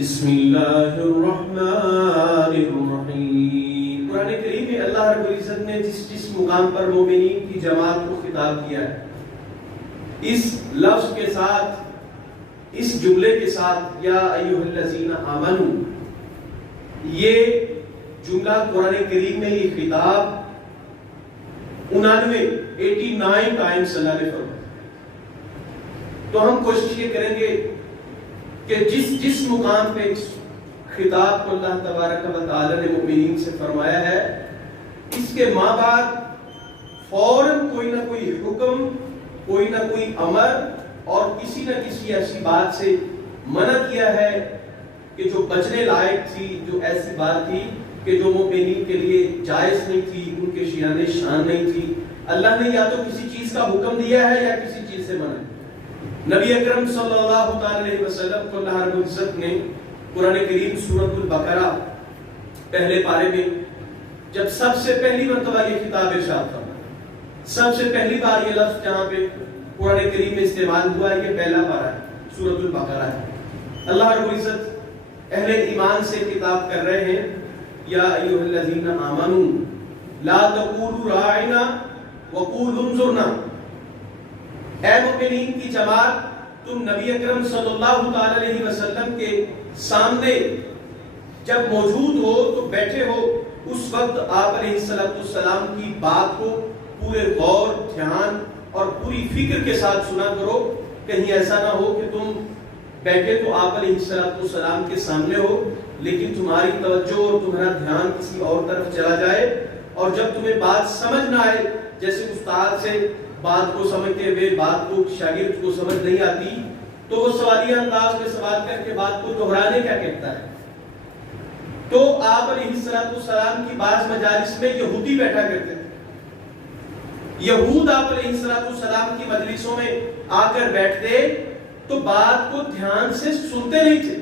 بسم اللہ الرحمن الرحیم۔ قرآن کریم میں اللہ رب العزت نے جس مقام پر مومنین کی جماعت کو خطاب کیا ہے، اس لفظ کے ساتھ، اس جملے کے ساتھ یا ایھا الذین آمنوا، یہ جملہ قرآن کریم میں یہ خطاب 89 ٹائمز اللہ نے فرمایا۔ تو ہم کوشش یہ کریں گے کہ جس مقام پہ اس خطاب کو اللہ تبارک و تعالی نے مومنین سے فرمایا ہے، اس کے ماں بعد فوراً کوئی نہ کوئی حکم، کوئی نہ کوئی امر اور کسی نہ کسی ایسی بات سے منع کیا ہے کہ جو بچنے لائق تھی، جو ایسی بات تھی کہ جو مومنین کے لیے جائز نہیں تھی، ان کے شیان شان نہیں تھی۔ اللہ نے یا تو کسی چیز کا حکم دیا ہے یا کسی چیز سے منع۔ نبی اکرم صلی اللہ علیہ وسلم کو اللہ رب العزت نے قرآن کریم سورۃ البقرہ پہلے پارے میں جب سب سے پہلی مرتبہ یہ خطاب ارشاد فرمایا، سب سے پہلی بار یہ لفظ جہاں پہ قرآن کریم میں استعمال ہوا ہے، یہ پہلا پارہ ہے، سورۃ البقرہ ہے۔ اللہ رب العزت اہل ایمان سے خطاب کر رہے ہیں، یا ایھا الذین آمنوا لا تقولوا راعنا وقولوا انظرنا۔ اے مومنین کی جماعت، تم نبی اکرم صلی اللہ علیہ وسلم کے سامنے جب موجود ہو تو بیٹھے ہو، اس وقت آپ علیہ السلام کی بات کو پورے غور، دھیان اور پوری فکر کے ساتھ سنا کرو۔ کہیں ایسا نہ ہو کہ تم بیٹھے تو آپ علیہ السلام کے سامنے ہو، لیکن تمہاری توجہ اور تمہارا دھیان کسی اور طرف چلا جائے، اور جب تمہیں بات سمجھ نہ آئے، جیسے استاد سے بات کو سمجھتے ہوئے بات کو شاگرد کو سمجھ نہیں آتی تو وہ سوالیہ انداز میں سوال کر کے بات کو دہرانے کا کہتا ہے۔ تو آپ علیہ السلام کی بعض مجالس میں یہودی بیٹھا کرتے تھے، یہود آپ علیہ السلام کی مجلسوں میں آ کر بیٹھتے تو بات کو دھیان سے سنتے نہیں تھے،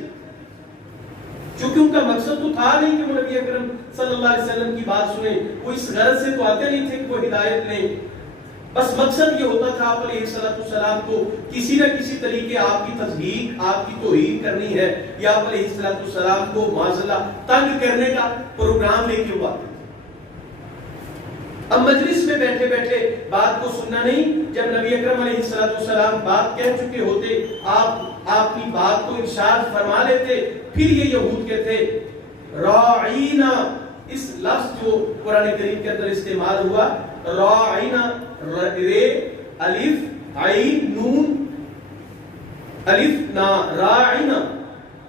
چونکہ ان کا مقصد تو تھا نہیں کہ وہ نبی اکرم صلی اللہ علیہ وسلم کی بات سنیں، وہ اس غرض سے تو آتے نہیں تھے کہ وہ ہدایت لیں، بس مقصد یہ ہوتا تھا آپ علیہ السلام کو کسی نہ کسی طریقے آپ کی تضحیق، آپ کی توہین کرنی ہے، یا آپ علیہ السلام کو معاذاللہ تنگ کرنے کا پروگرام لے کے ہوا۔ اب مجلس میں بیٹھے بیٹھے بات کو سننا نہیں، جب نبی اکرم علیہ السلام بات کہہ چکے ہوتے، آپ اپنی بات کو ارشاد فرما لیتے، پھر یہ یہود کہتے راعینا۔ اس لفظ جو قرآن کریم کے اندر استعمال ہوا، راعینا، رے الف عین نون الف نا، راعینا،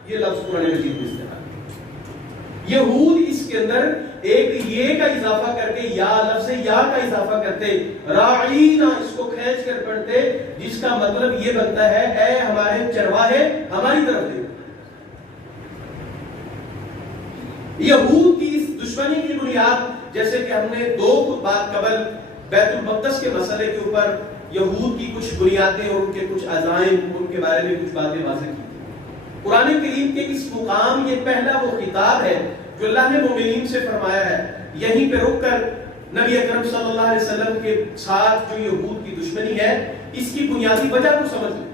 یہ لفظ قرآن مجید میں استعمال۔ یہود اس کے اندر ایک یہ کا اضافہ کر کے یا لفظ یا کا اضافہ کرتے، راعینا اس کو کھینچ کر پڑھتے، جس کا مطلب یہ بنتا ہے اے ہمارے چرواہے ہماری طرف دیکھو۔ یہود کی اس دشمنی کی بنیاد، جیسے کہ ہم نے 2 خطبات قبل بیت المقدس کے مسئلے کے اوپر یہود کی کچھ بنیادیں اور ان کے کچھ عزائم، ان کے بارے میں کچھ باتیں واضح کی۔ قرآن کریم کے اس مقام یہ پہلا وہ خطاب ہے جو اللہ نے مومنین سے فرمایا ہے۔ یہیں پہ رک کر نبی اکرم صلی اللہ علیہ وسلم کے ساتھ جو یہود کی دشمنی ہے، اس کی بنیادی وجہ کو سمجھ لیں۔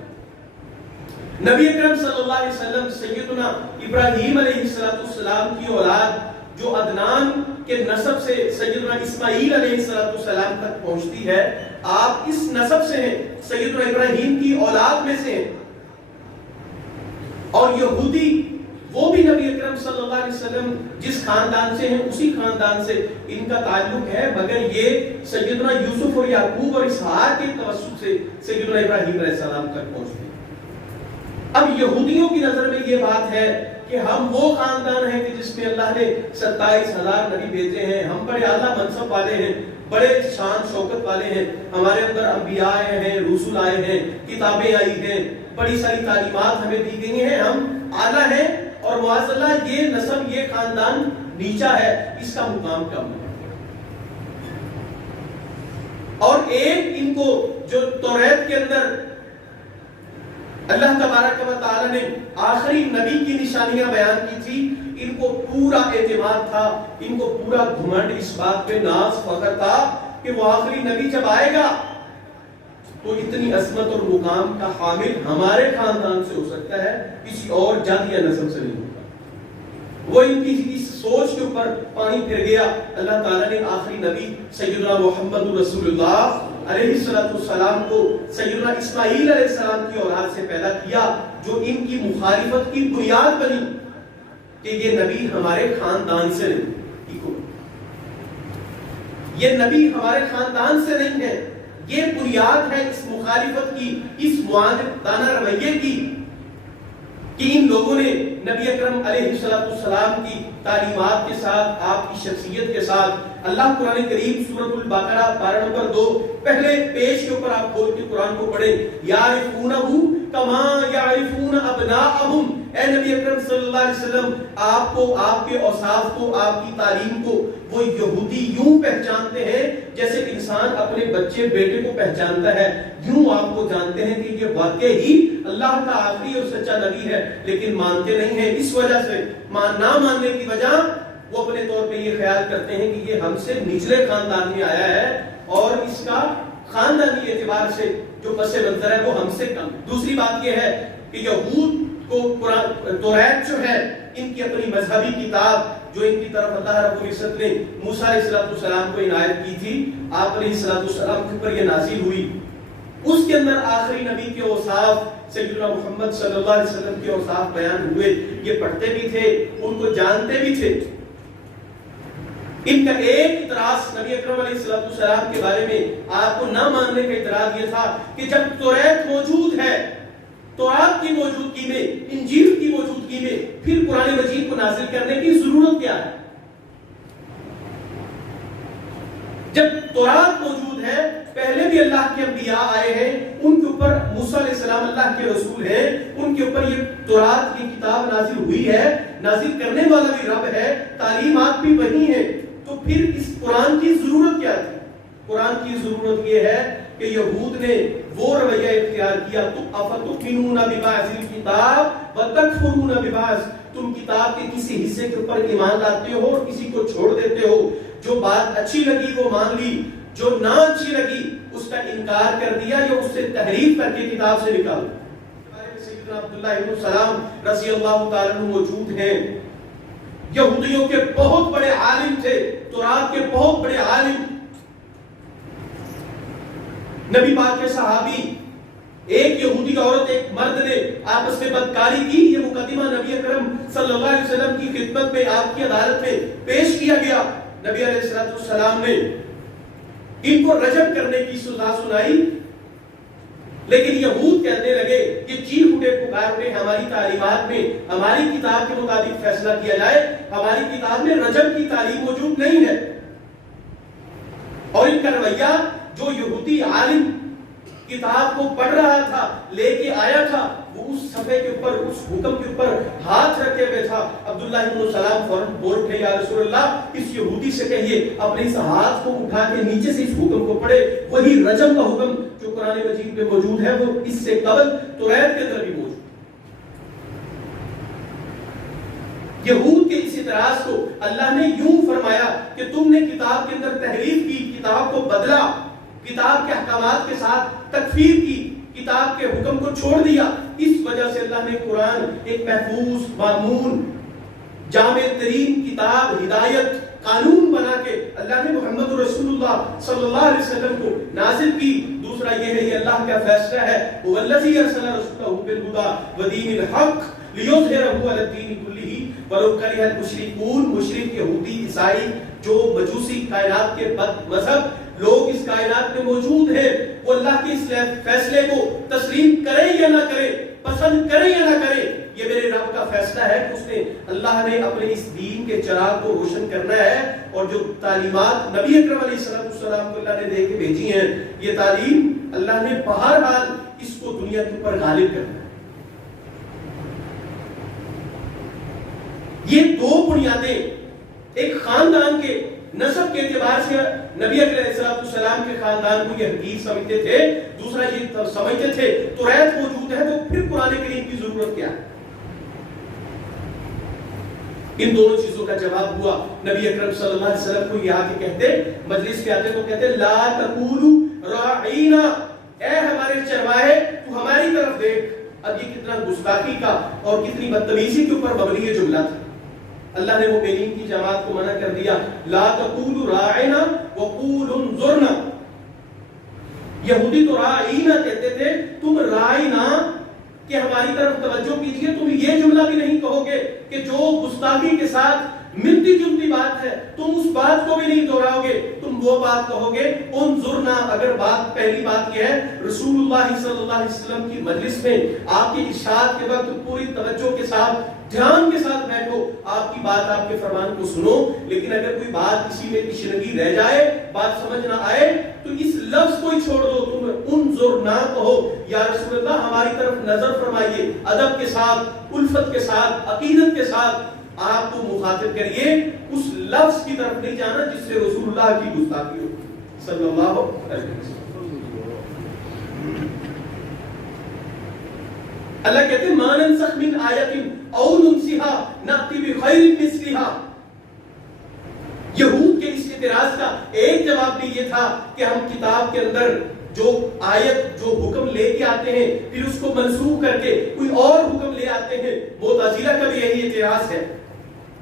نبی اکرم صلی اللہ علیہ وسلم سیدنا ابراہیم علیہ السلام کی اولاد جو عدنان کے نسب سے سیدنا اسماعیل علیہ السلام تک پہنچتی ہے، آپ اس نسب سے ہیں، سیدنا ابراہیم کی اولاد میں سے ہیں۔ اور یہودی وہ بھی نبی اکرم صلی اللہ علیہ وسلم جس خاندان سے ہیں اسی خاندان سے ان کا تعلق ہے، مگر یہ سیدنا یوسف اور یعقوب اور اسحاق کے توسط سے سیدنا ابراہیم علیہ السلام تک پہنچتے ہیں۔ اب یہودیوں کی نظر میں یہ بات ہے کہ ہم وہ خاندان ہیں کہ جس میں اللہ نے 27,000 نبی بھیجے ہیں، ہم بڑے اعلیٰ منصب والے ہیں، بڑے شان شوکت والے ہیں، ہمارے اندر انبیاء آئے ہیں، رسول آئے ہیں، کتابیں آئی ہیں، بڑی ساری تعلیمات ہمیں دی گئی ہیں، ہم اعلیٰ ہیں، اور معاذاللہ یہ نسب، یہ خاندان نیچا ہے، اس کا مقام کم ہے۔ اور ایک ان کو جو توریت کے اندر اللہ تبارک و تعالی نے آخری نبی کی نشانیاں بیان کی تھی، ان کو پورا اعتماد تھا، ان کو پورا گھمنڈ اس بات پہ، ناز فخر تھا کہ وہ آخری نبی جب آئے گا تو اتنی عظمت اور مقام کا حامل ہمارے خاندان سے ہو سکتا ہے، کسی اور جد یا نسل سے نہیں ہوگا۔ وہ ان کی اس سوچ کے اوپر پانی پھر گیا۔ اللہ تعالیٰ نے آخری نبی سیدنا محمد رسول اللہ علیہ السلام کو سیدنا اسماعیل علیہ السلام کی اولاد سے پیدا کیا، جو ان کی مخالفت کی بنیاد بنی کہ یہ نبی ہمارے خاندان سے نہیں، یہ نبی ہمارے خاندان سے نہیں ہے۔ یہ بنیاد ہے اس مخالفت کی، اس معاندانہ رویے کی، کہ ان لوگوں نے نبی اکرم علیہ السلام کی تعلیمات کے ساتھ، آپ کی شخصیت کے ساتھ، اللہ قرآن کریم سورۃ البقرہ پارہ نمبر 2 پہلے پیج کے اوپر آپ کھول کے قرآن کو پڑھیں، یعرفونہ کما یعرفون ابناءہم۔ اے نبی اکرم صلی اللہ علیہ وسلم، آپ کو، آپ کے اوصاف کو، آپ کی تعلیم کو وہ یہودی یوں پہچانتے ہیں جیسے انسان اپنے بچے بیٹے کو پہچانتا ہے، یوں آپ کو جانتے ہیں کہ یہ واقعی ہی اللہ کا آخری اور سچا نبی ہے، لیکن مانتے نہیں ہیں۔ اس وجہ سے نہ ماننے کی وجہ وہ اپنے طور پہ یہ خیال کرتے ہیں کہ یہ ہم سے نچلے خاندان میں آیا ہے اور اس کا خاندانی اعتبار سے جو پس منظر ہے وہ ہم سے کم۔ دوسری بات یہ ہے کہ یہود کو توریت جو ہے، ان کی اپنی مذہبی کتاب جو ان کی طرف اللہ رب العزت نے موسیٰ علیہ السلام کو عنایت کی تھی، آپ علیہ السلام کے اوپر یہ نازل ہوئی، اس کے اندر آخری نبی کے اوصاف، سیدنا محمد صلی اللہ علیہ وسلم کے اوصاف بیان ہوئے۔ یہ پڑھتے بھی تھے، ان کو جانتے بھی تھے۔ ان کا ایک اعتراض نبی اکرم علیہ السلام کے بارے میں آپ کو نہ ماننے کا اعتراض یہ تھا کہ جب توریت موجود ہے، تورات کی موجودگی میں، انجیل کی موجودگی میں، پھر قرآن مجید کو نازل کرنے کی ضرورت کیا ہے؟ جب تورات موجود ہے، پہلے بھی اللہ کے انبیاء آئے ہیں، ان کے اوپر موسیٰ علیہ السلام اللہ کے رسول ہیں، ان کے اوپر یہ تورات کی کتاب نازل ہوئی ہے، نازل کرنے والا بھی رب ہے، تعلیمات بھی وہی ہیں، تو پھر اس قرآن کی ضرورت کیا تھی؟ قرآن کی ضرورت یہ ہے کہ یہود نے وہ رویہ اختیار کیا، اَفَتُؤْمِنُونَ بِبَعْضِ الْكِتَابِ وَتَكْفُرُونَ بِبَعْضٍ، تم کتاب کے کسی حصے کے اوپر ایمان لاتے ہو اور کسی کو چھوڑ دیتے ہو، جو بات اچھی لگی وہ مان لی، جو نہ اچھی لگی اس کا انکار کر دیا یا اس سے تحریف کر کے کتاب سے نکال۔ سیدنا عبداللہ ابن سلام رضی اللہ تعالیٰ عنہ موجود ہیں، یہودیوں کے بہت بڑے عالم تھے، تورات کے بہت بڑے عالم، نبی پاک کے صحابی، ایک یہودی عورت ایک مرد نے آپس میں بدکاری کی، یہ مقدمہ نبی اکرم صلی اللہ علیہ وسلم کی خدمت میں، آپ کی عدالت میں پیش کیا گیا۔ نبی علیہ السلام نے ان کو رجم کرنے کی سزا سنائی، لیکن یہود کہنے لگے کہ چیخ اٹھے پکار اٹھے، ہماری تعلیمات میں ہماری کتاب کے مطابق فیصلہ کیا جائے، ہماری کتاب میں رجم کی تعلیم موجود نہیں ہے۔ اور ان کا رویہ، جو یہودی عالم کتاب کو پڑھ رہا تھا، لے کے آیا تھا، وہ اس صفحے کے اوپر، اس حکم کے اوپر ہاتھ رکھے ہوئے تھا۔ عبداللہ ابن سلام فوراً بول اٹھے، یا رسول اللہ، اس یہودی سے کہیے اپنے اس ہاتھ کو اٹھا کے نیچے سے اس حکم کو پڑھے، وہی رجم کا حکم جو قرآن مجید میں موجود ہے وہ اس سے قبل توریت کے اندر بھی موجود۔ یہود کے اس اعتراض کو اللہ نے یوں فرمایا کہ تم نے کتاب کے اندر تحریف کی، کتاب کو بدلا، کتاب کے احکامات کے ساتھ تکفیر کی، کتاب کے حکم کو چھوڑ دیا۔ اس وجہ سے اللہ نے قرآن ایک محفوظ، مامون، جامع ترین کتاب، ہدایت، قانون بنا کے اللہ نے محمد رسول اللہ صلی اللہ علیہ وسلم کو نازل کی۔ دوسرا یہ ہے، یہ اللہ کا فیصلہ ہے، وَالَّذِي أَرْسَلَ رَسُولَهُ بِالْهُدَى وَدِينِ الْحَقِّ لِيُظْهِرَهُ عَلَى الدِّينِ كُلِّهِ وَلَوْ كَرِهَ الْمُشْرِكُونَ۔ مشرک، یہودی، عیسائی، جو مجوسی، کائنات کے بد مذہب لوگ اس کائنات میں موجود ہیں، وہ اللہ کے اس فیصلے کو تسلیم کریں یا نہ کریں، پسند کریں یا نہ کریں، یہ میرے رب کا فیصلہ ہے کہ اس نے، اللہ نے اپنے اس دین کے چراغ کو روشن کرنا ہے، اور جو تعلیمات نبی اکرم علیہ السلام کو اللہ نے دے کے بھیجی ہیں، یہ تعلیم اللہ نے بہرحال اس کو دنیا کے اوپر غالب کرنا ہے۔ یہ دو بنیادیں، ایک خاندان کے نسب کے اعتبار سے نبی علیہ السلام کے خاندان کو یہ حقیق سمجھتے تھے، دوسرا یہ سمجھتے تھے توریت موجود ہے تو پھر قرآن کریم کی ضرورت کیا ہے۔ ان دونوں چیزوں کا جواب ہوا، نبی اکرم صلی اللہ علیہ وسلم کو یہ آ کے کہتے، مجلس پہ آتے تو کہتے لا تقولوا راعینا، اے ہمارے جمع ہے تو ہماری طرف دیکھ. اب یہ کتنا گستاخی کا اور کتنی بدتمیزی کے اوپر مبنی یہ جملہ تھا. اللہ نے مومنین کی جماعت کو منع کر دیا, لا تقولوا راعنا وقولوا انظرنا. یہودی تو راعینا کہتے تھے, تم رائنا کہ ہماری طرف توجہ کیجئے. تم یہ جملہ بھی نہیں کہو گے کہ جو گستاخی کے ساتھ ملتی جلتی بات ہے تم اس بات کو بھی نہیں دہراؤ گے, تم وہ بات کہو گے انظرنا. اگر بات پہلی بات یہ ہے رسول اللہ صلی اللہ علیہ وسلم کی مجلس میں آپ کے ارشاد کے وقت پوری توجہ کے ساتھ دھیان کے ساتھ بیٹھو, آپ کی بات آپ کے فرمان کو سنو. لیکن اگر کوئی بات کسی میں تشنگی رہ جائے, بات سمجھ نہ آئے, تو اس لفظ کو ہی چھوڑ دو, تم انظرنا کہو. یا رسول اللہ ہماری طرف نظر فرمائیے, ادب کے ساتھ, الفت کے ساتھ, عقیدت کے ساتھ آپ کو مخاطب کریے, اس لفظ کی طرف نہیں جانا جس سے رسول اللہ کی گستاخی ہو صلی اللہ علیہ وسلم. اللہ کہتے ہیں ما ننسخ من آیت او ننسها نأتی بخیر مثلها. یہود کے اس اعتراض کا ایک جواب بھی یہ تھا کہ ہم کتاب کے اندر جو آیت جو حکم لے کے آتے ہیں پھر اس کو منسوخ کر کے کوئی اور حکم لے آتے ہیں. معتزلہ کا بھی یہی اعتراض ہے.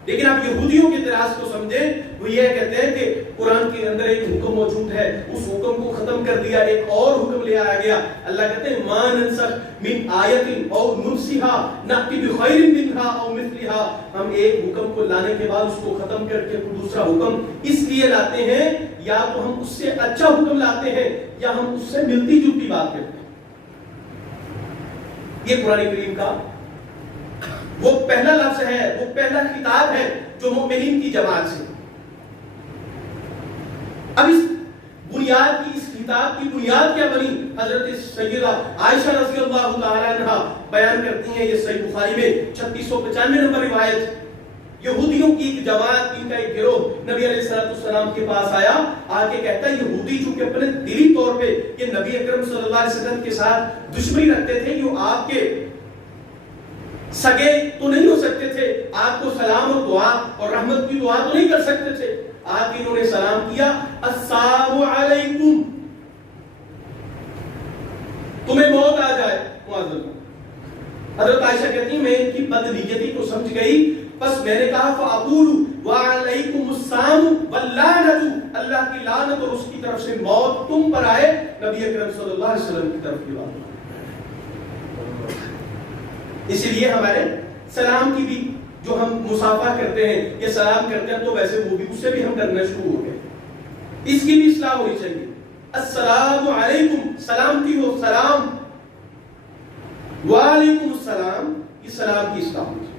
لیکن آپ یہودیوں کے اعتراض کو سمجھیں, وہ یہ کہتے ہیں کہ قرآن کے اندر ایک حکم موجود ہے, اس حکم کو ختم کر دیا, ایک اور حکم لے آیا گیا. اللہ کہتے ہیں ما ننسخ من آیت او ننسها نأتی بخیر منها او مثلها. ہم ایک حکم کو لانے کے بعد اس کو ختم کر کے دوسرا حکم اس لیے لاتے ہیں یا تو ہم اس سے اچھا حکم لاتے ہیں یا ہم اس سے ملتی جلتی بات کرتے ہیں. یہ قرآن کریم کا وہ پہلا لفظ ہے, وہ پہلا خطاب ہے جو مومنین کی جماعت سے. اب اس بنیاد کی, اس خطاب کی بنیاد کیا بنی؟ حضرت سیدہ عائشہ رضی اللہ تعالی عنہا بیان کرتی ہیں, یہ صحیح بخاری میں 3695 نمبر روایت. یہودیوں کی ایک جماعت, ان کا ایک گروہ نبی علیہ السلام کے پاس آیا, آ کے کہتا ہے یہودی چونکہ اپنے دلی طور پہ کہ نبی اکرم صلی اللہ علیہ وسلم کے ساتھ دشمنی رکھتے تھے, جو آپ کے سگے تو نہیں ہو سکتے تھے, آپ کو سلام اور دعا اور رحمت کی دعا تو نہیں کر سکتے تھے. آپ انہوں نے سلام کیا, السلام علیکم, تمہیں موت آ جائے. حضرت عائشہ کہتی ہیں میں ان کی بدنیتی کو سمجھ گئی, بس میں نے کہا فاقول وعلیکم السلام واللعنت, اللہ کی لعنت اور اس کی طرف سے موت تم پر آئے. نبی اکرم صلی اللہ علیہ وسلم کی طرف کی بات. اسی لیے ہمارے سلام کی بھی جو ہم مصافحہ کرتے ہیں یا سلام کرتے ہیں تو ویسے وہ بھی اس سے بھی ہم کرنا شروع ہو گئے. اس کی بھی اصلاح ہونی چاہیے. السلام علیکم سلامتی ہو, سلام, وعلیکم السلام, یہ سلام کی اصلاح ہونی چاہیے.